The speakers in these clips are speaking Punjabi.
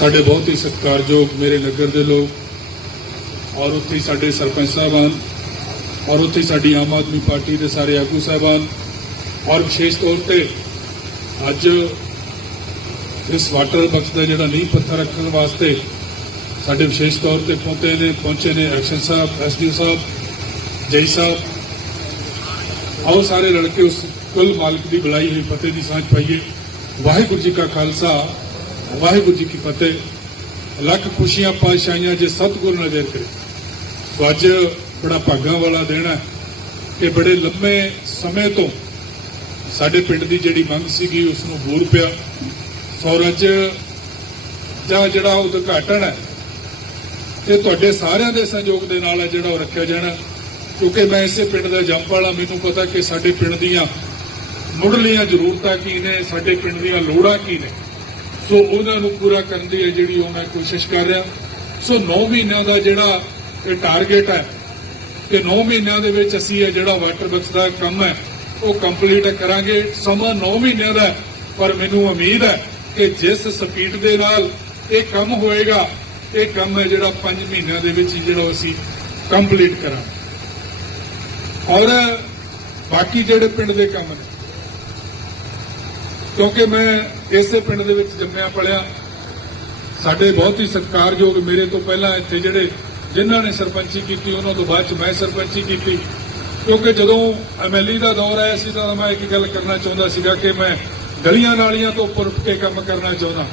ਸਾਡੇ ਬਹੁਤ ਹੀ ਸਤਿਕਾਰਯੋਗ ਮੇਰੇ ਨਗਰ ਦੇ ਲੋਕ ਔਰ ਉੱਥੇ ਸਾਡੇ ਸਰਪੰਚ ਸਾਹਿਬਾਨ ਔਰ ਉੱਥੇ ਸਾਡੀ ਆਮ ਆਦਮੀ ਪਾਰਟੀ ਦੇ ਸਾਰੇ ਆਗੂ ਸਾਹਿਬਾਨ ਔਰ ਵਿਸ਼ੇਸ਼ ਤੌਰ ਤੇ ਅੱਜ ਇਸ ਵਾਟਰ ਬਕਸ ਦਾ ਜਿਹੜਾ ਨੀਂਹ ਪੱਥਰ ਰੱਖਣ ਵਾਸਤੇ ਸਾਡੇ ਵਿਸ਼ੇਸ਼ ਤੌਰ ਤੇ ਪਹੁੰਚੇ ਨੇ ਪਹੁੰਚੇ ਨੇ ਐਕਸ਼ਨ ਸਾਹਿਬ ਐਸਡੀਓ ਸਾਹਿਬ ਜੈ ਸਾਹਿਬ। ਆਓ ਸਾਰੇ ਰਲ ਉਸ ਕੁੱਲ ਮਾਲਕ ਦੀ ਬੁਲਾਈ ਹੋਈ ਫਤਿਹ ਦੀ ਸਾਂਝ ਪਾਈਏ। ਵਾਹਿਗੁਰੂ ਜੀ ਕਾ ਖਾਲਸਾ। ਵਾਹਿਗੁਰੂ ਜੀ ਕੀ ਫਤਿਹ। ਲੱਖ ਖੁਸ਼ੀਆਂ ਪਾਤਸ਼ਾਹੀਆਂ ਜੇ ਸਤਿਗੁਰ ਨਜ਼ਰ ਕਰੇ। ਸੋ ਅੱਜ ਬੜਾ ਭਾਗਾਂ ਵਾਲਾ ਦਿਨ ਹੈ ਕਿ ਬੜੇ ਲੰਮੇ ਸਮੇਂ ਤੋਂ ਸਾਡੇ ਪਿੰਡ ਦੀ ਜਿਹੜੀ ਮੰਗ ਸੀਗੀ ਉਸ ਨੂੰ ਬੂਰ ਪਿਆ। ਸੌਰਜ ਅੱਜ ਜਾਂ ਜਿਹੜਾ ਉਦਘਾਟਨ ਹੈ ਤੇ ਤੁਹਾਡੇ ਸਾਰਿਆਂ ਦੇ ਸਹਿਯੋਗ ਦੇ ਨਾਲ ਹੈ ਜਿਹੜਾ ਉਹ ਰੱਖਿਆ ਜਾਣਾ ਕਿਉਂਕਿ ਮੈਂ ਇਸੇ ਪਿੰਡ ਦਾ ਜੰਪ ਵਾਲਾ, ਮੈਨੂੰ ਪਤਾ ਕਿ ਸਾਡੇ ਪਿੰਡ ਦੀਆਂ ਮੁੱਢਲੀਆਂ ਜ਼ਰੂਰਤਾਂ ਕੀ ਨੇ, ਸਾਡੇ ਪਿੰਡ ਦੀਆਂ ਲੋੜਾਂ ਕੀ ਨੇ। ਸੋ ਉਹਨਾਂ ਨੂੰ ਪੂਰਾ ਕਰਨ ਦੀ ਹੈ ਜਿਹੜੀ ਉਹ ਮੈਂ ਕੋਸ਼ਿਸ਼ ਕਰ ਰਿਹਾ। ਸੋ 9 ਮਹੀਨਿਆਂ ਦਾ ਜਿਹੜਾ ਇਹ ਟਾਰਗੇਟ ਹੈ ਕਿ 9 ਮਹੀਨਿਆਂ ਦੇ ਵਿੱਚ ਅਸੀਂ ਇਹ ਜਿਹੜਾ ਵਾਟਰ ਬਕਸ ਦਾ ਕੰਮ ਹੈ, ਉਹ ਕੰਪਲੀਟ ਕਰਾਂਗੇ। ਸਮਾਂ 9 ਮਹੀਨਿਆਂ ਦਾ ਪਰ ਮੈਨੂੰ ਉਮੀਦ ਹੈ ਕਿ ਜਿਸ ਸਪੀਡ ਦੇ ਨਾਲ ਇਹ ਕੰਮ ਹੋਏਗਾ, ਇਹ ਕੰਮ ਹੈ ਜਿਹੜਾ 5 ਮਹੀਨਿਆਂ ਦੇ ਵਿੱਚ ਹੀ ਜਿਹੜਾ ਅਸੀਂ ਕੰਪਲੀਟ ਕਰਾਂ ਔਰ ਬਾਕੀ ਜਿਹੜੇ ਪਿੰਡ ਦੇ ਕੰਮ ਨੇ, ਕਿਉਂਕਿ ਮੈਂ ਇਸੇ ਪਿੰਡ ਦੇ ਵਿੱਚ ਜੰਮਿਆ ਪਲਿਆ। ਸਾਡੇ ਬਹੁਤ ਹੀ ਸਤਿਕਾਰਯੋਗ ਮੇਰੇ ਤੋਂ ਪਹਿਲਾਂ ਇੱਥੇ ਜਿਹੜੇ ਜਿਨ੍ਹਾਂ ਨੇ ਸਰਪੰਚੀ ਕੀਤੀ, ਉਹਨਾਂ ਤੋਂ ਬਾਅਦ ਚ ਮੈਂ ਸਰਪੰਚੀ ਕੀਤੀ। ਕਿਉਂਕਿ ਜਦੋਂ ਐਮਐਲਏ ਦਾ ਦੌਰ ਆਇਆ ਸੀ, ਤਾਂ ਮੈਂ ਇੱਕ ਗੱਲ ਕਰਨਾ ਚਾਹੁੰਦਾ ਸੀਗਾ ਕਿ ਮੈਂ ਗਲੀਆਂ ਨਾਲੀਆਂ ਤੋਂ ਉੱਪਰ ਉੱਠ ਕੇ ਕੰਮ ਕਰਨਾ ਚਾਹੁੰਦਾ।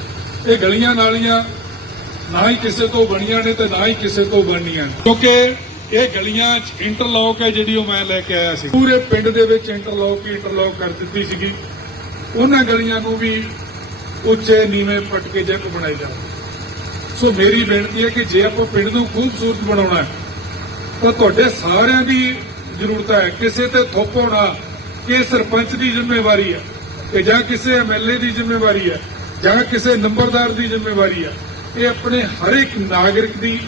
ਇਹ ਗਲੀਆਂ ਨਾਲੀਆਂ ਨਾ ਹੀ ਕਿਸੇ ਤੋਂ ਬਣੀਆਂ ਨੇ ਤੇ ਨਾ ਹੀ ਕਿਸੇ ਤੋਂ ਬਣਨੀਆਂ ਨੇ। ਕਿਉਂਕਿ ਇਹ ਗਲੀਆਂ 'ਚ ਇੰਟਰਲੌਕ ਹੈ ਜਿਹੜੀ ਉਹ ਮੈਂ ਲੈ ਕੇ ਆਇਆ ਸੀ। ਪੂਰੇ ਪਿੰਡ ਦੇ ਵਿੱਚ ਇੰਟਰਲੌਕ ਹੀ ਇੰਟਰਲੌਕ ਕਰ ਦਿੱਤੀ ਸੀਗੀ। ਉਹਨਾਂ ਗਲੀਆਂ ਨੂੰ ਵੀ ਉੱਚੇ ਨੀਵੇਂ ਪਟਕੇ ਕੇ ਜੱਕ ਬਣਾਈ ਜਾਵੇ ਸੋ ਮੇਰੀ ਬੇਨਤੀ ਹੈ ਕਿ ਜੇ ਆਪਾਂ ਪਿੰਡ ਨੂੰ ਖੂਬਸੂਰਤ ਬਣਾਉਣਾ ਹੈ, ਤਾਂ ਤੁਹਾਡੇ ਸਾਰਿਆਂ ਦੀ ਜ਼ਰੂਰਤ ਹੈ। ਕਿਸੇ ਤੇ ਥੋਪੋਣਾ ਕਿ ਸਰਪੰਚ ਦੀ ਜ਼ਿੰਮੇਵਾਰੀ ਹੈ, ਕਿ ਜਾਂ ਕਿਸੇ ਐਮਐਲਏ ਦੀ ਜ਼ਿੰਮੇਵਾਰੀ ਹੈ, ਜਾਂ ਕਿਸੇ ਨੰਬਰਦਾਰ ਦੀ ਜ਼ਿੰਮੇਵਾਰੀ ਹੈ। ਇਹ ਆਪਣੇ ਹਰ ਇੱਕ ਨਾਗਰਿਕ ਦੀ,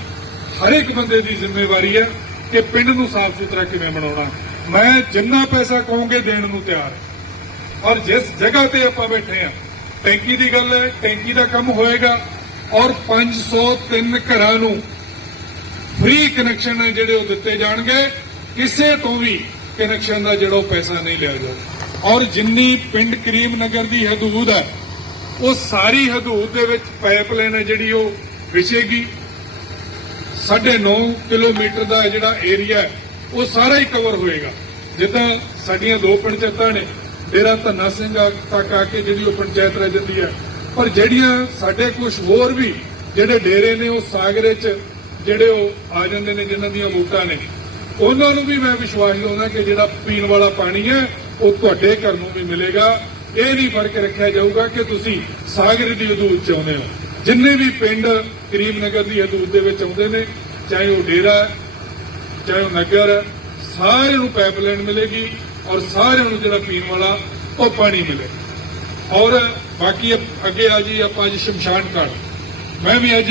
ਹਰ ਇੱਕ ਬੰਦੇ ਦੀ ਜ਼ਿੰਮੇਵਾਰੀ ਹੈ ਕਿ ਪਿੰਡ ਨੂੰ ਸਾਫ਼ ਸੁਥਰਾ ਕਿਵੇਂ ਬਣਾਉਣਾ ਮੈਂ ਜਿੰਨਾ ਪੈਸਾ ਕਹੋਗੇ ਦੇਣ ਨੂੰ ਤਿਆਰ ਹਾਂ। ਔਰ ਜਿਸ ਜਗ੍ਹਾ ਤੇ ਆਪਾਂ ਬੈਠੇ ਆ ਟੈਂਕੀ ਦੀ ਗੱਲ ਹੈ, ਟੈਂਕੀ ਦਾ ਕੰਮ ਹੋਏਗਾ ਔਰ 503 ਘਰਾਂ ਨੂੰ ਫ੍ਰੀ ਕਨੈਕਸ਼ਨ ਜਿਹੜੇ ਉਹ ਦਿੱਤੇ ਜਾਣਗੇ, ਕਿਸੇ ਤੋਂ ਵੀ ਕਨੈਕਸ਼ਨ ਦਾ ਜਿਹੜਾ ਉਹ ਪੈਸਾ ਨਹੀਂ ਲਿਆ ਜਾਊਗਾ ਔਰ ਜਿੰਨੀ ਪਿੰਡ ਕਰੀਮ ਨਗਰ ਦੀ ਹਦੂਦ ਹੈ, ਉਹ ਸਾਰੀ ਹਦੂਦ ਦੇ ਵਿੱਚ ਪਾਈਪਲਾਈਨ ਹੈ ਜਿਹੜੀ ਉਹ ਵਿਛੇਗੀ। 9.5 ਕਿਲੋਮੀਟਰ ਦਾ ਜਿਹੜਾ ਏਰੀਆ ਉਹ ਸਾਰਾ ਹੀ ਕਵਰ ਹੋਏਗਾ। ਜਿੱਦਾਂ ਸਾਡੀਆਂ ਦੋ ਪੰਚਾਇਤਾਂ ਨੇ ਡੇਰਾ ਧੰਨਾ ਸਿੰਘ ਤੱਕ ਆ ਕੇ ਜਿਹੜੀ ਉਹ ਪੰਚਾਇਤ ਰਹਿ ਜਾਂਦੀ ਹੈ। ਪਰ ਜਿਹੜੀਆਂ ਸਾਡੇ ਕੁਝ ਹੋਰ ਵੀ ਜਿਹੜੇ ਡੇਰੇ ਨੇ ਉਹ ਸਾਗਰੇ 'ਚ ਜਿਹੜੇ ਉਹ ਆ ਜਾਂਦੇ ਨੇ ਜਿਨ੍ਹਾਂ ਦੀਆਂ ਵੋਟਾਂ ਨੇ ਉਹਨਾਂ ਨੂੰ ਵੀ ਮੈਂ ਵਿਸ਼ਵਾਸ ਦਿਵਾਉਂਦਾ ਕਿ ਜਿਹੜਾ ਪੀਣ ਵਾਲਾ ਪਾਣੀ ਹੈ ਉਹ ਤੁਹਾਡੇ ਘਰ ਨੂੰ ਵੀ ਮਿਲੇਗਾ। ਇਹ ਨਹੀਂ ਫ਼ਰਕ ਰੱਖਿਆ ਜਾਊਗਾ ਕਿ ਤੁਸੀਂ ਸਾਗਰ ਦੀ ਹਦੂਦ 'ਚ ਆਉਂਦੇ ਹੋ। ਜਿੰਨੇ ਵੀ ਪਿੰਡ ਕਰੀਮ ਨਗਰ ਦੀ ਹਦੂਦ ਦੇ ਵਿੱਚ ਆਉਂਦੇ ਨੇ ਚਾਹੇ ਉਹ ਡੇਰਾ ਚਾਹੇ ਉਹ ਨਗਰ ਹੈ, ਸਾਰਿਆਂ ਨੂੰ ਪਾਈਪਲਾਈਨ ਮਿਲੇਗੀ। ਔਰ ਸਾਰਿਆਂ ਨੂੰ ਜਿਹੜਾ ਪੀਣ ਵਾਲਾ, ਉਹ ਪਾਣੀ ਮਿਲੇ। ਔਰ ਬਾਕੀ ਅੱਗੇ ਆ ਜੀ, ਆਪਾਂ ਅੱਜ ਸ਼ਮਸ਼ਾਨ ਘਾਟ। ਮੈਂ ਵੀ ਅੱਜ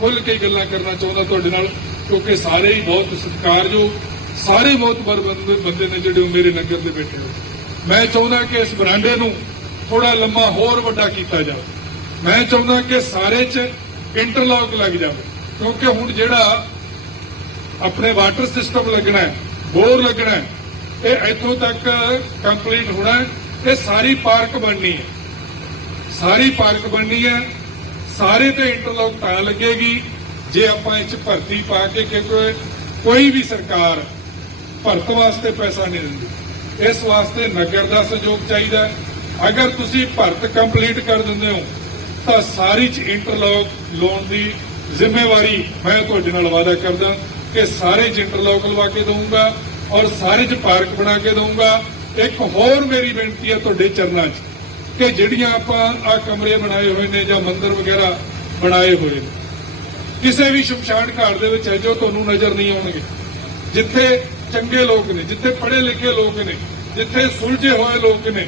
ਖੁੱਲ ਕੇ ਗੱਲਾਂ ਕਰਨਾ ਚਾਹੁੰਦਾ ਤੁਹਾਡੇ ਨਾਲ, ਕਿਉਂਕਿ ਸਾਰੇ ਹੀ ਬਹੁਤ ਸਤਿਕਾਰਯੋਗ, ਸਾਰੇ ਬਹੁਤ ਬਰ ਬੰਦੇ ਨੇ ਜਿਹੜੇ ਉਹ ਮੇਰੇ ਨਗਰ ਦੇ ਬੈਠੇ ਹੋ ਮੈਂ ਚਾਹੁੰਦਾ ਕਿ ਇਸ ਬਰਾਂਡੇ ਨੂੰ ਥੋੜਾ ਲੰਮਾ ਹੋਰ ਵੱਡਾ ਕੀਤਾ ਜਾਵੇ। ਮੈਂ ਚਾਹੁੰਦਾ ਕਿ ਸਾਰੇ 'ਚ ਇੰਟਰਲੌਕ ਲੱਗ ਜਾਵੇ, ਕਿਉਂਕਿ ਹੁਣ ਜਿਹੜਾ ਆਪਣੇ ਵਾਟਰ ਸਿਸਟਮ ਲੱਗਣਾ ਹੈ, ਬੋਰ ਲੱਗਣਾ ਹੈ ਇਹ ਇੱਥੋਂ ਤੱਕ ਕੰਪਲੀਟ ਹੋਣਾ ਇਹ ਸਾਰੀ ਪਾਰਕ ਬਣਨੀ ਹੈ। ਸਾਰੀ ਪਾਰਕ ਬਣਨੀ ਹੈ। ਸਾਰੇ ਤੇ ਇੰਟਰਲੌਕ ਤਾਂ ਲੱਗੇਗੀ। ਜੇ ਆਪਾਂ ਇਹ ਚ ਭਰਤੀ ਪਾ ਕੇ ਕਿਉਂਕਿ ਕੋਈ ਵੀ ਸਰਕਾਰ ਭਰਤ ਵਾਸਤੇ ਪੈਸਾ ਨਹੀਂ ਦਿੰਦੀ। ਇਸ ਵਾਸਤੇ ਨਗਰ ਦਾ ਸਹਿਯੋਗ ਚਾਹੀਦਾ ਅਗਰ ਤੁਸੀਂ ਭਰਤ ਕੰਪਲੀਟ ਕਰ ਦਿੰਦੇ ਹੋ, ਤਾਂ ਸਾਰੀ ਚ ਇੰਟਰਲੌਕ ਲਾਉਣ ਦੀ ਜ਼ਿੰਮੇਵਾਰੀ ਮੈਂ ਤੁਹਾਡੇ ਨਾਲ ਵਾਅਦਾ ਕਰਦਾ ਕਿ ਸਾਰੇ ਚ ਇੰਟਰਲੌਕ ਲਵਾ ਕੇ ਦਊਂਗਾ। ਔਰ ਸਾਰੇ ਚ ਪਾਰਕ ਬਣਾ ਕੇ ਦਊਂਗਾ। ਇੱਕ ਹੋਰ ਮੇਰੀ ਬੇਨਤੀ ਹੈ ਤੁਹਾਡੇ ਚਰਨਾਂ 'ਚ ਕਿ ਜਿਹੜੀਆਂ ਆਪਾਂ ਆ ਕਮਰੇ ਬਣਾਏ ਹੋਏ ਨੇ ਜਾਂ ਮੰਦਿਰ ਵਗੈਰਾ ਬਣਾਏ ਹੋਏ ਨੇ, ਕਿਸੇ ਵੀ ਸ਼ਮਸ਼ਾਨ ਘਾਟ ਦੇ ਵਿੱਚ ਹੈ ਜੋ ਤੁਹਾਨੂੰ ਨਜ਼ਰ ਨਹੀਂ ਆਉਣਗੇ। ਜਿੱਥੇ ਚੰਗੇ ਲੋਕ ਨੇ, ਜਿੱਥੇ ਪੜ੍ਹੇ ਲਿਖੇ ਲੋਕ ਨੇ, ਜਿੱਥੇ ਸੁਲਝੇ ਹੋਏ ਲੋਕ ਨੇ,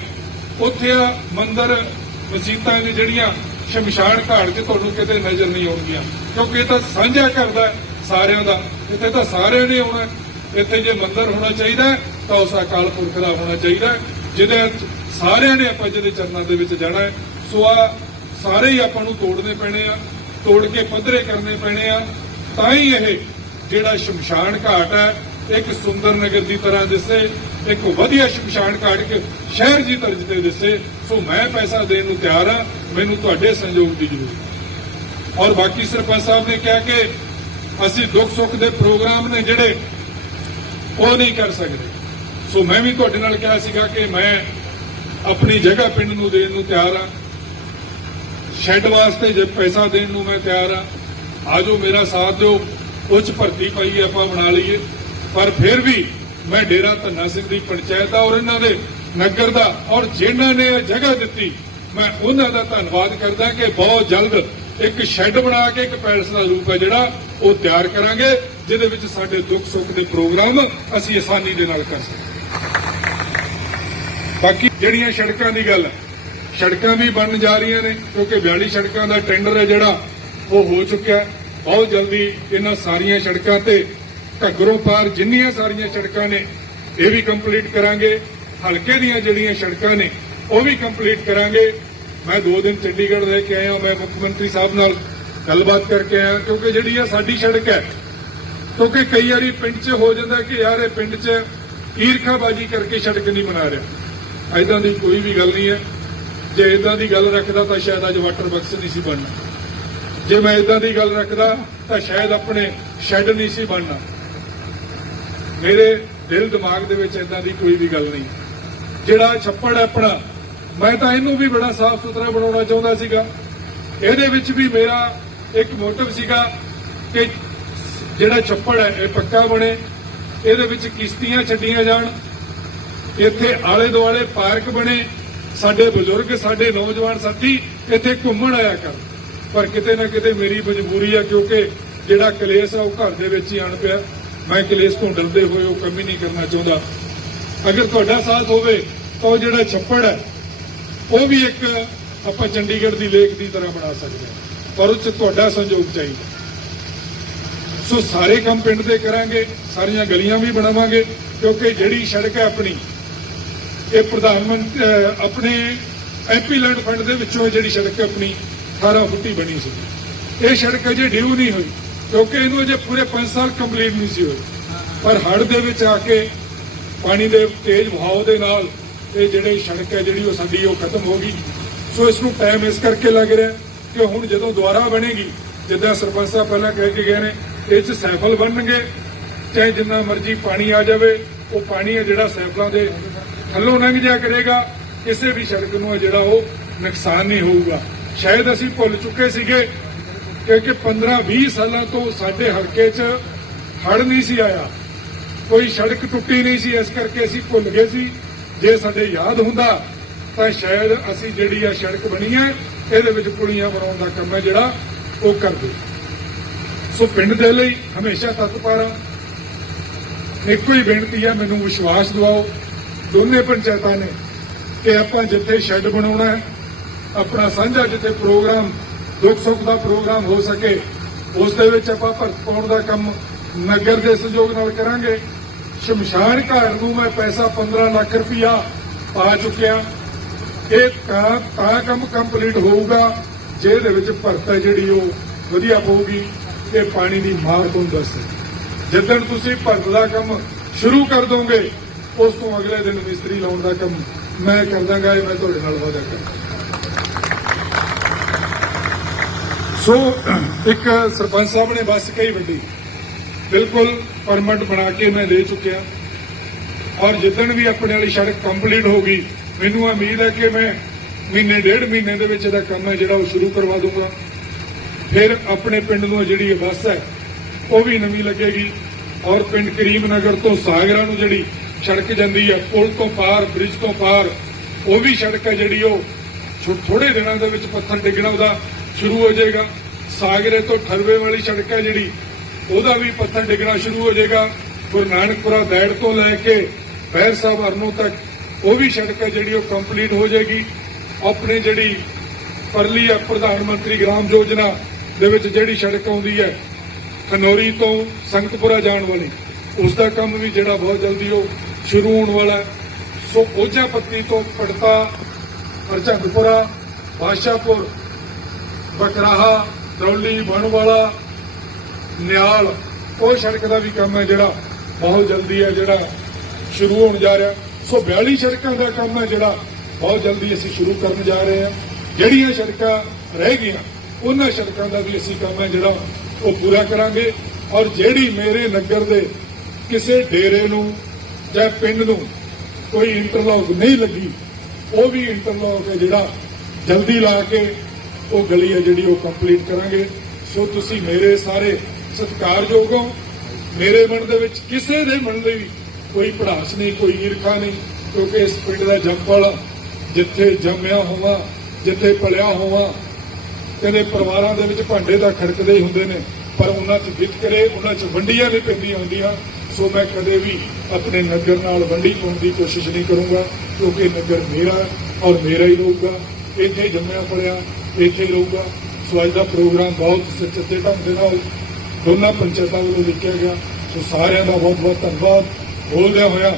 ਉੱਥੇ ਆ ਮੰਦਿਰ ਮਸੀਤਾਂ ਨੇ ਜਿਹੜੀਆਂ ਸ਼ਮਸ਼ਾਨ ਘਾਟ 'ਚ ਤੁਹਾਨੂੰ ਕਿਤੇ ਨਜ਼ਰ ਨਹੀਂ ਆਉਣਗੀਆਂ। ਕਿਉਂਕਿ ਇਹ ਤਾਂ ਸਾਂਝਾ ਕਰਦਾ ਸਾਰਿਆਂ ਦਾ। ਇੱਥੇ ਤਾਂ ਸਾਰਿਆਂ ਨੇ ਆਉਣਾ। ਇੱਥੇ ਜੇ ਮੰਦਰ ਹੋਣਾ ਚਾਹੀਦਾ ਤਾਂ ਉਸ ਅਕਾਲ ਪੁਰਖ ਦਾ ਹੋਣਾ ਚਾਹੀਦਾ ਜਿਹਦੇ ਸਾਰਿਆਂ ਨੇ ਆਪਾਂ ਜਿਹਦੇ ਚਰਨਾਂ ਦੇ ਵਿੱਚ ਜਾਣਾ ਹੈ, ਸੋ ਆ ਸਾਰੇ ਹੀ ਆਪਾਂ ਨੂੰ ਤੋੜਨੇ ਪੈਣੇ ਆ, ਤੋੜ ਕੇ ਪੱਧਰੇ ਕਰਨੇ ਪੈਣੇ ਆ, ਤਾਂ ਹੀ ਇਹ ਜਿਹੜਾ ਸ਼ਮਸ਼ਾਨ ਘਾਟ ਹੈ, ਇੱਕ ਸੁੰਦਰ ਨਗਰ ਦੀ ਤਰ੍ਹਾਂ ਦਿਸੇ, ਇੱਕ ਵਧੀਆ ਸ਼ਮਸ਼ਾਨ ਘਾਟ ਇੱਕ ਸ਼ਹਿਰ ਦੀ ਤਰਜ ਤੇ ਦਿਸੇ, ਸੋ ਮੈਂ ਪੈਸਾ ਦੇਣ ਨੂੰ ਤਿਆਰ ਆ ਮੈਨੂੰ ਤੁਹਾਡੇ ਸਹਿਯੋਗ ਦੀ ਜ਼ਰੂਰਤ ਹੈ। ਔਰ ਬਾਕੀ ਸਰਪੰਚ ਸਾਹਿਬ ਨੇ ਕਿਹਾ ਕਿ ਅਸੀਂ ਦੁੱਖ ਸੁੱਖ ਦੇ ਪ੍ਰੋਗਰਾਮ ਨੇ ਜਿਹੜੇ ਉਹ ਨਹੀਂ ਕਰ ਸਕਦੇ। ਸੋ ਮੈਂ ਵੀ ਤੁਹਾਡੇ ਨਾਲ ਕਿਹਾ ਸੀਗਾ ਕਿ ਮੈਂ ਆਪਣੀ ਜਗ੍ਹਾ ਪਿੰਡ ਨੂੰ ਦੇਣ ਨੂੰ ਤਿਆਰ ਆ ਸ਼ੈੱਡ ਵਾਸਤੇ ਜੇ ਪੈਸਾ ਦੇਣ ਨੂੰ ਮੈਂ ਤਿਆਰ ਆ ਆਜੋ ਮੇਰਾ ਸਾਥ ਦਿਓ। ਉੱਚ ਭਰਤੀ ਪਾਈ ਆਪਾਂ ਬਣਾ ਲਈਏ। ਪਰ ਫਿਰ ਵੀ ਮੈਂ ਡੇਰਾ ਧੰਨਾ ਸਿੰਘ ਦੀ ਪੰਚਾਇਤ ਦਾ ਔਰ ਇਹਨਾਂ ਦੇ ਨਗਰ ਦਾ ਔਰ ਜਿਨ੍ਹਾਂ ਨੇ ਇਹ ਜਗ੍ਹਾ ਦਿੱਤੀ, ਮੈਂ ਉਹਨਾਂ ਦਾ ਧੰਨਵਾਦ ਕਰਦਾ ਕਿ ਬਹੁਤ ਜਲਦ ਇੱਕ ਸ਼ੈੱਡ ਬਣਾ ਕੇ ਇੱਕ ਪੈਲਸ ਦਾ ਰੂਪ ਹੈ ਜਿਹੜਾ ਉਹ ਤਿਆਰ ਕਰਾਂਗੇ। ਜਿਹਦੇ ਵਿੱਚ ਸਾਡੇ ਦੁੱਖ ਸੁੱਖ ਦੇ ਪ੍ਰੋਗਰਾਮ ਅਸੀਂ ਆਸਾਨੀ ਦੇ ਨਾਲ ਕਰ ਸਕੀਏ ਬਾਕੀ ਜਿਹੜੀਆਂ ਸੜਕਾਂ ਦੀ ਗੱਲ ਸੜਕਾਂ ਵੀ ਬਣਨ ਜਾ ਰਹੀਆਂ ਨੇ, ਕਿਉਂਕਿ 42 ਸੜਕਾਂ ਦਾ ਟੈਂਡਰ ਹੈ ਜਿਹੜਾ, ਉਹ ਹੋ ਚੁੱਕਿਆ ਬਹੁਤ ਜਲਦੀ ਇਹਨਾਂ ਸਾਰੀਆਂ ਸੜਕਾਂ ਤੇ ਘੱਗਰੋਂ ਪਾਰ ਜਿੰਨੀਆਂ ਸਾਰੀਆਂ ਸੜਕਾਂ ਨੇ, ਇਹ ਵੀ ਕੰਪਲੀਟ ਕਰਾਂਗੇ। ਹਲਕੇ ਦੀਆਂ ਜਿਹੜੀਆਂ ਸੜਕਾਂ ਨੇ, ਉਹ ਵੀ ਕੰਪਲੀਟ ਕਰਾਂਗੇ। ਮੈਂ ਦੋ ਦਿਨ ਚੰਡੀਗੜ੍ਹ ਰਹਿ ਕੇ ਆਇਆ, ਮੈਂ ਮੁੱਖ ਮੰਤਰੀ ਸਾਹਿਬ ਨਾਲ ਗੱਲਬਾਤ ਕਰਕੇ ਆਇਆ, ਕਿਉਂਕਿ ਜਿਹੜੀ ਆ ਸਾਡੀ ਸੜਕ ਹੈ ਕਿਉਂਕਿ ਕਈ ਵਾਰੀ ਪਿੰਡ 'ਚ ਹੋ ਜਾਂਦਾ ਕਿ ਯਾਰ ਇਹ ਪਿੰਡ 'ਚ ਈਰਖਾਬਾਜੀ ਕਰਕੇ ਸੜਕ ਨਹੀਂ ਬਣਾ ਰਿਹਾ। ਐਦਾਂ ਦੀ ਕੋਈ ਵੀ ਗੱਲ ਨਹੀਂ ਹੈ। ਜੇ ਇਦਾਂ ਦੀ ਗੱਲ ਰੱਖਦਾ ਤਾਂ ਸ਼ਾਇਦ ਅੱਜ ਵਾਟਰ ਬਕਸ ਨਹੀਂ ਸੀ ਬਣਨਾ। ਜੇ ਮੈਂ ਇਦਾਂ ਦੀ ਗੱਲ ਰੱਖਦਾ ਤਾਂ ਸ਼ਾਇਦ ਆਪਣੇ ਸ਼ੈੱਡ ਨਹੀਂ ਸੀ ਬਣਨਾ। ਮੇਰੇ ਦਿਲ ਦਿਮਾਗ ਦੇ ਵਿੱਚ ਇਦਾਂ ਦੀ ਕੋਈ ਵੀ ਗੱਲ ਨਹੀਂ। ਜਿਹੜਾ ਛੱਪੜ ਆਪਣਾ, ਮੈਂ ਤਾਂ ਇਹਨੂੰ ਵੀ ਬੜਾ ਸਾਫ਼ ਸੁਥਰਾ ਬਣਾਉਣਾ ਚਾਹੁੰਦਾ ਸੀਗਾ। ਇਹਦੇ ਵਿੱਚ ਵੀ ਮੇਰਾ ਇੱਕ ਮੋਟਿਵ ਸੀਗਾ ਕਿ ਜਿਹੜਾ ਛੱਪੜ ਹੈ, ਇਹ ਪੱਕਾ ਬਣੇ। ਇਹਦੇ ਵਿੱਚ ਕਿਸ਼ਤੀਆਂ ਛੱਡੀਆਂ ਜਾਣ। ਇੱਥੇ ਆਲੇ ਦੁਆਲੇ ਪਾਰਕ ਬਣੇ। ਸਾਡੇ ਬਜ਼ੁਰਗ, ਸਾਡੇ ਨੌਜਵਾਨ ਸਾਥੀ ਇੱਥੇ ਘੁੰਮਣ ਆਇਆ ਕਰ। ਪਰ ਕਿਤੇ ਨਾ ਕਿਤੇ ਮੇਰੀ ਮਜਬੂਰੀ ਆ, ਕਿਉਂਕਿ ਜਿਹੜਾ ਕਲੇਸ਼ ਆ, ਉਹ ਘਰ ਦੇ ਵਿੱਚ ਹੀ ਆਣ ਪਿਆ। ਮੈਂ ਕਲੇਸ਼ ਤੋਂ ਡਰਦੇ ਹੋਏ ਉਹ ਕੰਮ ਹੀ ਨਹੀਂ ਕਰਨਾ ਚਾਹੁੰਦਾ। ਅਗਰ ਤੁਹਾਡਾ ਸਾਥ ਹੋਵੇ, ਤਾਂ ਉਹ ਜਿਹੜਾ ਛੱਪੜ ਹੈ, ਉਹ ਵੀ ਇੱਕ ਆਪਾਂ ਚੰਡੀਗੜ੍ਹ ਦੀ ਲੇਕ ਦੀ ਤਰ੍ਹਾਂ ਬਣਾ ਸਕਦੇ ਹਾਂ। ਪਰ ਉਹ 'ਚ ਤੁਹਾਡਾ ਸਹਿਯੋਗ ਚਾਹੀਦਾ। ਸੋ ਸਾਰੇ ਕੰਮ ਪਿੰਡ ਦੇ ਕਰਾਂਗੇ, ਸਾਰੀਆਂ ਗਲੀਆਂ ਵੀ ਬਣਾਵਾਂਗੇ, ਕਿਉਂਕਿ ਜਿਹੜੀ ਸੜਕ ਹੈ ਆਪਣੀ, ਇਹ ਪ੍ਰਧਾਨ ਮੰਤਰੀ ਆਪਣੇ ਐਮਪੀ ਲੈਂਡ ਫੰਡ ਦੇ ਵਿੱਚੋਂ ਇਹ ਜਿਹੜੀ ਸੜਕ ਆਪਣੀ 18 ਫੁੱਟੀ ਬਣੀ ਸੀ। ਇਹ ਸੜਕ ਅਜੇ ਡਿਊ ਨਹੀਂ ਹੋਈ, ਕਿਉਂਕਿ ਇਹਨੂੰ ਅਜੇ ਪੂਰੇ 5 ਸਾਲ ਕੰਪਲੀਟ ਨਹੀਂ ਸੀ ਹੋਏ ਪਰ ਹੜ ਦੇ ਵਿੱਚ ਆ ਕੇ ਪਾਣੀ ਦੇ ਤੇਜ਼ ਵਹਾਅ ਦੇ ਨਾਲ ਇਹ ਜਿਹੜੀ ਸੜਕ ਹੈ, ਜਿਹੜੀ ਉਹ ਸਾਡੀ, ਉਹ ਖਤਮ ਹੋ ਗਈ। ਸੋ ਇਸ ਨੂੰ ਟਾਈਮ ਇਸ ਕਰਕੇ ਲੱਗ ਰਿਹਾ ਕਿ ਹੁਣ ਜਦੋਂ ਦੁਬਾਰਾ ਬਣੇਗੀ, ਜਿੱਦਾਂ ਸਰਪੰਚ ਸਾਹਿਬ ਪਹਿਲਾਂ ਕਹਿ ਕੇ ਗਏ ਨੇ ਇਹ ਚ ਸੈਫਲ ਬਣਨਗੇ ਚਾਹੇ ਜਿੰਨਾ ਮਰਜ਼ੀ ਪਾਣੀ ਆ ਜਾਵੇ, ਉਹ ਪਾਣੀ ਹੈ ਜਿਹੜਾ ਸੈਫਲਾਂ ਦੇ ਥੱਲੋਂ ਲੰਘ ਜਾ ਕਰੇਗਾ। ਕਿਸੇ ਵੀ ਸੜਕ ਨੂੰ ਜਿਹੜਾ ਉਹ ਨੁਕਸਾਨ ਨਹੀਂ ਹੋਊਗਾ। ਸ਼ਾਇਦ ਅਸੀਂ ਭੁੱਲ ਚੁੱਕੇ ਸੀਗੇ ਕਿਉਂਕਿ 15-20 ਸਾਲਾਂ ਤੋਂ ਸਾਡੇ ਹਲਕੇ 'ਚ ਹੜ ਨਹੀਂ ਸੀ ਆਇਆ। ਕੋਈ ਸੜਕ ਟੁੱਟੀ ਨਹੀਂ ਸੀ, ਇਸ ਕਰਕੇ ਅਸੀਂ ਭੁੱਲ ਗਏ ਸੀ। ਜੇ ਸਾਡੇ ਯਾਦ ਹੁੰਦਾ, ਤਾਂ ਸ਼ਾਇਦ ਅਸੀਂ ਜਿਹੜੀ ਆ ਸੜਕ ਬਣੀ ਹੈ, ਇਹਦੇ ਵਿੱਚ ਪੁਲੀਆਂ ਬਣਾਉਣ ਦਾ ਕੰਮ ਹੈ ਜਿਹੜਾ ਉਹ ਕਰਦੇ। ਸੋ ਪਿੰਡ ਦੇ ਲਈ ਹਮੇਸ਼ਾ ਤਤਪਰ ਹਾਂ ਇੱਕੋ ਹੀ ਬੇਨਤੀ ਹੈ, ਮੈਨੂੰ ਵਿਸ਼ਵਾਸ ਦਿਵਾਓ, ਦੋਨੇ ਪੰਚਾਇਤਾਂ ਨੇ ਕਿ ਆਪਾਂ ਜਿੱਥੇ ਸ਼ੈੱਡ ਬਣਾਉਣਾ ਹੈ, ਆਪਣਾ ਸਾਂਝਾ ਜਿੱਥੇ ਪ੍ਰੋਗਰਾਮ, ਦੁੱਖ ਸੁੱਖ ਦਾ ਪ੍ਰੋਗਰਾਮ ਹੋ ਸਕੇ, ਉਸ ਦੇ ਵਿੱਚ ਆਪਾਂ ਭਰਤ ਪਾਉਣ ਦਾ ਕੰਮ ਨਗਰ ਦੇ ਸਹਿਯੋਗ ਨਾਲ ਕਰਾਂਗੇ। ਸ਼ਮਸ਼ਾਨ ਘਾਟ ਨੂੰ ਮੈਂ ਪੈਸਾ 15 ਲੱਖ ਰੁਪਇਆ ਪਾ ਚੁੱਕਿਆ। ਇਹ ਤਾਂ ਕੰਮ ਕੰਪਲੀਟ ਹੋਊਗਾ ਜੇ ਇਹਦੇ ਵਿੱਚ ਭਰਤ ਜਿਹੜੀ ਉਹ ਵਧੀਆ ਪਊਗੀ। ਇਹ ਪਾਣੀ ਦੀ ਮਾਰ ਤੋਂ ਦੱਸ ਜਿੱਦਣ ਤੁਸੀਂ ਭਰਤ ਦਾ ਕੰਮ ਸ਼ੁਰੂ ਕਰ ਦੋਗੇ, ਉਸ ਤੋਂ ਅਗਲੇ ਦਿਨ ਮਿਸਤਰੀ ਲਾਉਣ ਦਾ ਕੰਮ ਮੈਂ ਕਰ ਦਾਂਗਾ, ਇਹ ਮੈਂ ਤੁਹਾਡੇ ਨਾਲ ਵਾਅਦਾ ਕਰਦਾ ਸੋ, ਇੱਕ ਸਰਪੰਚ ਸਾਹਿਬ ਨੇ ਬੱਸ ਕਹੀ ਵੱਡੀ। ਬਿਲਕੁਲ ਪਰਮਿਟ ਬਣਾ ਕੇ ਮੈਂ ਦੇ ਚੁੱਕਿਆ। ਔਰ ਜਿੱਦਣ ਵੀ ਆਪਣੇ ਵਾਲੀ ਸੜਕ ਕੰਪਲੀਟ ਹੋ ਗਈ, ਮੈਨੂੰ ਉਮੀਦ ਹੈ ਕਿ ਮੈਂ ਮਹੀਨੇ, ਡੇਢ ਮਹੀਨੇ ਦੇ ਵਿੱਚ ਇਹਦਾ ਕੰਮ ਹੈ ਜਿਹੜਾ ਉਹ ਸ਼ੁਰੂ ਕਰਵਾ ਦੂੰਗਾ ਫਿਰ ਆਪਣੇ ਪਿੰਡ ਨੂੰ ਜਿਹੜੀ ਬੱਸ ਹੈ, ਉਹ ਵੀ ਨਵੀਂ ਲੱਗੇਗੀ। ਔਰ ਪਿੰਡ ਕਰੀਮ ਨਗਰ ਤੋਂ ਸਾਗਰਾ ਨੂੰ ਜਿਹੜੀ ਸੜਕ ਜਾਂਦੀ ਹੈ, ਪੁਲ ਤੋਂ ਪਾਰ, ਬ੍ਰਿਜ ਤੋਂ ਪਾਰ, ਉਹ ਵੀ ਸੜਕ ਹੈ ਜਿਹੜੀ ਉਹ ਥੋੜੇ ਦਿਨਾਂ ਦੇ ਵਿੱਚ ਪੱਥਰ ਡਿੱਗਣਾ ਉਹਦਾ ਸ਼ੁਰੂ ਹੋ ਜਾਏਗਾ। ਸਾਗਰੇ ਤੋਂ ਠਰਵੇ ਵਾਲੀ ਸੜਕ ਹੈ ਜਿਹੜੀ, ਉਹਦਾ ਵੀ ਪੱਥਰ ਡਿੱਗਣਾ ਸ਼ੁਰੂ ਹੋ ਜਾਏਗਾ। ਗੁਰੂ ਨਾਨਕਪੁਰਾ ਦੈੜ ਤੋਂ ਲੈ ਕੇ ਬਹਿਰ ਸਾਹਿਬ ਅਰਨੋ ਤੱਕ, ਉਹ ਵੀ ਸੜਕ ਹੈ ਜਿਹੜੀ ਉਹ ਕੰਪਲੀਟ ਹੋ ਜਾਏਗੀ। ਆਪਣੀ ਜਿਹੜੀ ਪਰਲੀ ਹੈ, ਪ੍ਰਧਾਨ ਮੰਤਰੀ ਗ੍ਰਾਮ ਯੋਜਨਾ ਦੇ ਵਿੱਚ ਜਿਹੜੀ ਸੜਕ ਆਉਂਦੀ ਹੈ ਖਨੌਰੀ ਤੋਂ ਸੰਗਤਪੁਰਾ ਜਾਣ ਵਾਲੀ ਉਸ ਦਾ ਕੰਮ ਵੀ ਜਿਹੜਾ ਬਹੁਤ ਜਲਦੀ ਉਹ ਸ਼ੁਰੂ ਹੋਣ ਵਾਲਾ ਸੋ ਓਝਾ ਪੱਤੀ ਤੋਂ ਪੜਤਾ ਅਰਚੰਦਪੁਰਾ ਬਾਦਸ਼ਾਹਪੁਰ, ਬਕਰਾਹਾ, ਤਰੌਲੀ ਬਣਵਾਲਾ ਨਿਆਲ, ਉਹ ਸੜਕ ਦਾ ਵੀ ਕੰਮ ਹੈ ਜਿਹੜਾ ਬਹੁਤ ਜਲਦੀ ਹੈ, ਜਿਹੜਾ ਸ਼ੁਰੂ ਹੋਣ ਜਾ ਰਿਹਾ। ਸੋ 42 ਸੜਕਾਂ ਦਾ ਕੰਮ ਹੈ ਜਿਹੜਾ ਬਹੁਤ ਜਲਦੀ ਅਸੀਂ ਸ਼ੁਰੂ ਕਰਨ ਜਾ ਰਹੇ ਹਾਂ। ਜਿਹੜੀਆਂ ਸੜਕਾਂ ਰਹਿ ਗਈਆਂ ਉਹਨਾਂ ਸੜਕਾਂ ਦਾ ਵੀ ਅਸੀਂ ਕੰਮ ਹੈ ਜਿਹੜਾ ਉਹ ਪੂਰਾ ਕਰਾਂਗੇ। ਔਰ ਜਿਹੜੀ ਮੇਰੇ ਨਗਰ ਦੇ ਕਿਸੇ ਡੇਰੇ ਨੂੰ ਜਾਂ ਪਿੰਡ ਨੂੰ ਕੋਈ ਇੰਟਰਲੌਕ ਨਹੀਂ ਲੱਗੀ, ਉਹ ਵੀ ਇੰਟਰਲੌਕ ਹੈ ਜਿਹੜਾ ਜਲਦੀ ਲਾ ਕੇ ਉਹ ਗਲੀ ਹੈ ਜਿਹੜੀ ਉਹ ਕੰਪਲੀਟ ਕਰਾਂਗੇ। ਸੋ ਤੁਸੀਂ ਮੇਰੇ ਸਾਰੇ ਸਤਿਕਾਰਯੋਗ ਹੋ। ਮੇਰੇ ਮਨ ਦੇ ਵਿੱਚ ਕਿਸੇ ਦੇ ਮਨ ਦੇ ਵੀ ਕੋਈ ਭੜਾਸ ਨਹੀਂ, ਕੋਈ ਈਰਖਾ ਨਹੀਂ, ਕਿਉਂਕਿ ਇਸ ਪਿੰਡ ਦਾ ਜੰਪਲ ਜਿੱਥੇ ਜੰਮਿਆ ਹੋਵਾਂ, ਜਿੱਥੇ ਪਲਿਆ ਹੋਵਾਂ ਕਦੇ ਪਰਿਵਾਰਾਂ ਦੇ ਵਿੱਚ ਭਾਂਡੇ ਤਾਂ ਖੜਕਦੇ ਹੀ ਹੁੰਦੇ ਨੇ, ਪਰ ਉਹਨਾਂ 'ਚ ਵਿਤਕਰੇ ਉਹਨਾਂ 'ਚ ਵੰਡੀਆਂ ਨਹੀਂ ਪੈਂਦੀਆਂ ਹੁੰਦੀਆਂ। ਸੋ ਮੈਂ ਕਦੇ ਵੀ ਆਪਣੇ ਨਗਰ ਨਾਲ ਵੰਡੀ ਪਾਉਣ ਦੀ ਕੋਸ਼ਿਸ਼ ਨਹੀਂ ਕਰੂੰਗਾ, ਕਿਉਂਕਿ ਨਗਰ ਮੇਰਾ ਔਰ ਮੇਰਾ ਹੀ ਰਹੂਗਾ। ਇੱਥੇ ਜੰਮਿਆ ਪੜਿਆ, ਇੱਥੇ ਹੀ ਰਹੂਗਾ। ਸੋ ਅੱਜ ਦਾ ਪ੍ਰੋਗਰਾਮ ਬਹੁਤ ਸੱਚੇ ਢੰਗ ਦੇ ਨਾਲ ਦੋਨਾਂ ਪੰਚਾਇਤਾਂ ਵੱਲੋਂ ਲਿਖਿਆ ਗਿਆ। ਸੋ ਸਾਰਿਆਂ ਦਾ ਬਹੁਤ ਬਹੁਤ ਧੰਨਵਾਦ। ਬੋਲਦਿਆਂ ਹੋਇਆ